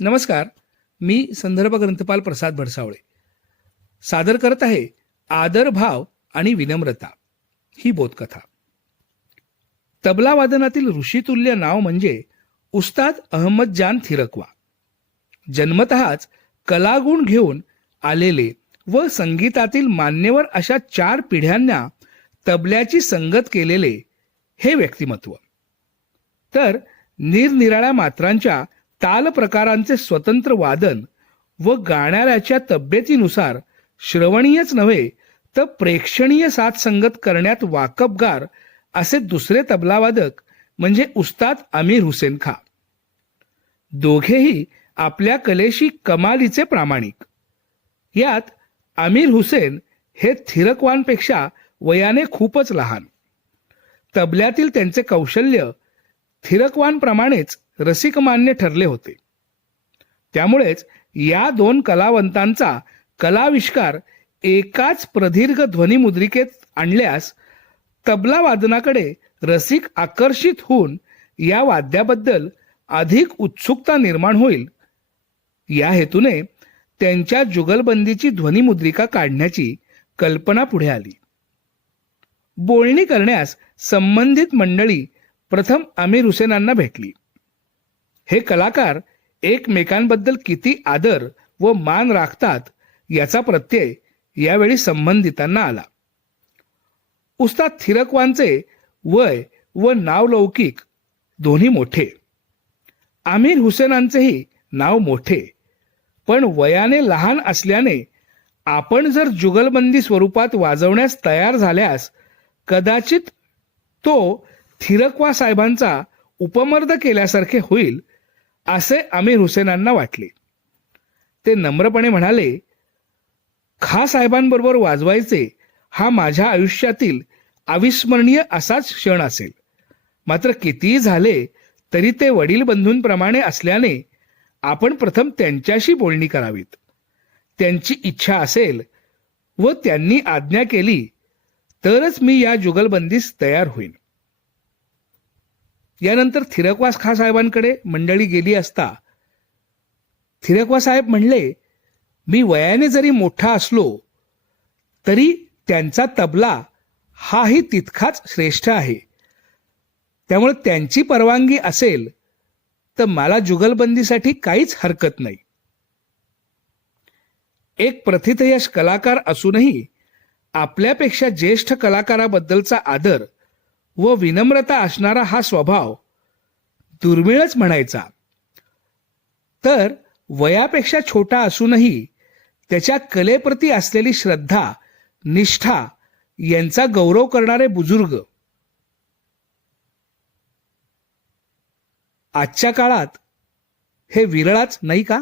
नमस्कार मी संदर्भ ग्रंथपाल प्रसाद भडसावळे. सादर करत आहे आदर भाव आणि विनम्रता ही बोधकथा. तबला वादनातील ऋषितुल्य नाव म्हणजे उस्ताद अहमद जान थिरकवा. जन्मतःच कलागुण घेऊन आलेले व संगीतातील मान्यवर अशा चार पिढ्यांना तबल्याची संगत केलेले हे व्यक्तिमत्व. तर निरनिराळ्या मात्रांच्या ताल प्रकारांचे स्वतंत्र वादन व गाणाऱ्याच्या तब्येतीनुसार श्रवणीयच नव्हे तर प्रेक्षणीय साथसंगत करण्यात वाकबगार असे दुसरे तबलावादक म्हणजे उस्ताद अमीर हुसेन खा. दोघेही आपल्या कलेशी कमालीचे प्रामाणिक. यात अमीर हुसेन हे थिरकवांपेक्षा वयाने खूपच लहान. तबल्यातील त्यांचे कौशल्य थिरकवानप्रमाणेच रसिकमान्य ठरले होते. त्यामुळेच या दोन कलावंतांचा कलाविष्कार एकाच प्रदीर्घ ध्वनिमुद्रिकेत आणल्यास तबला वादनाकडे रसिक आकर्षित होऊन या वाद्याबद्दल अधिक उत्सुकता निर्माण होईल. या हेतूने त्यांच्या जुगलबंदीची ध्वनिमुद्रिका काढण्याची कल्पना पुढे आली. बोलणी करण्यास संबंधित मंडळी प्रथम आमिर हुसेनांना भेटली. हे कलाकार एकमेकांबद्दल किती आदर व मान राखतात याचा प्रत्यय यावेळी संबंधितांना आला. उस्ताद थिरकवांचे वय व नावलौकिक दोन्ही मोठे. आमिर हुसेनांचेही नाव मोठे. पण वयाने लहान असल्याने आपण जर जुगलबंदी स्वरूपात वाजवण्यास तयार झाल्यास कदाचित तो थिरकवा साहेबांचा उपमर्द केल्यासारखे होईल असे आमिर हुसेनांना वाटले. ते नम्रपणे म्हणाले खा साहेबांबरोबर वाजवायचे हा माझ्या आयुष्यातील अविस्मरणीय असाच क्षण असेल. मात्र कितीही झाले तरी ते वडील बंधूंप्रमाणे असल्याने आपण प्रथम त्यांच्याशी बोलणी करावीत. त्यांची इच्छा असेल व त्यांनी आज्ञा केली तरच मी या जुगलबंदीस तयार होईन. यानंतर थिरकवास खा साहेबांकडे मंडळी गेली असता थिरकवा साहेब म्हणले मी वयाने जरी मोठा असलो तरी त्यांचा तबला हाही तितकाच श्रेष्ठ आहे. त्यामुळे त्यांची परवानगी असेल तर मला जुगलबंदीसाठी काहीच हरकत नाही. एक प्रथितयश कलाकार असूनही आपल्यापेक्षा ज्येष्ठ कलाकाराबद्दलचा आदर व विनम्रता असणारा हा स्वभाव दुर्मिळच म्हणायचा. तर वयापेक्षा छोटा असूनही त्याच्या कलेप्रती असलेली श्रद्धा निष्ठा यांचा गौरव करणारे बुजुर्ग. आजच्या काळात हे विरळाच नाही का?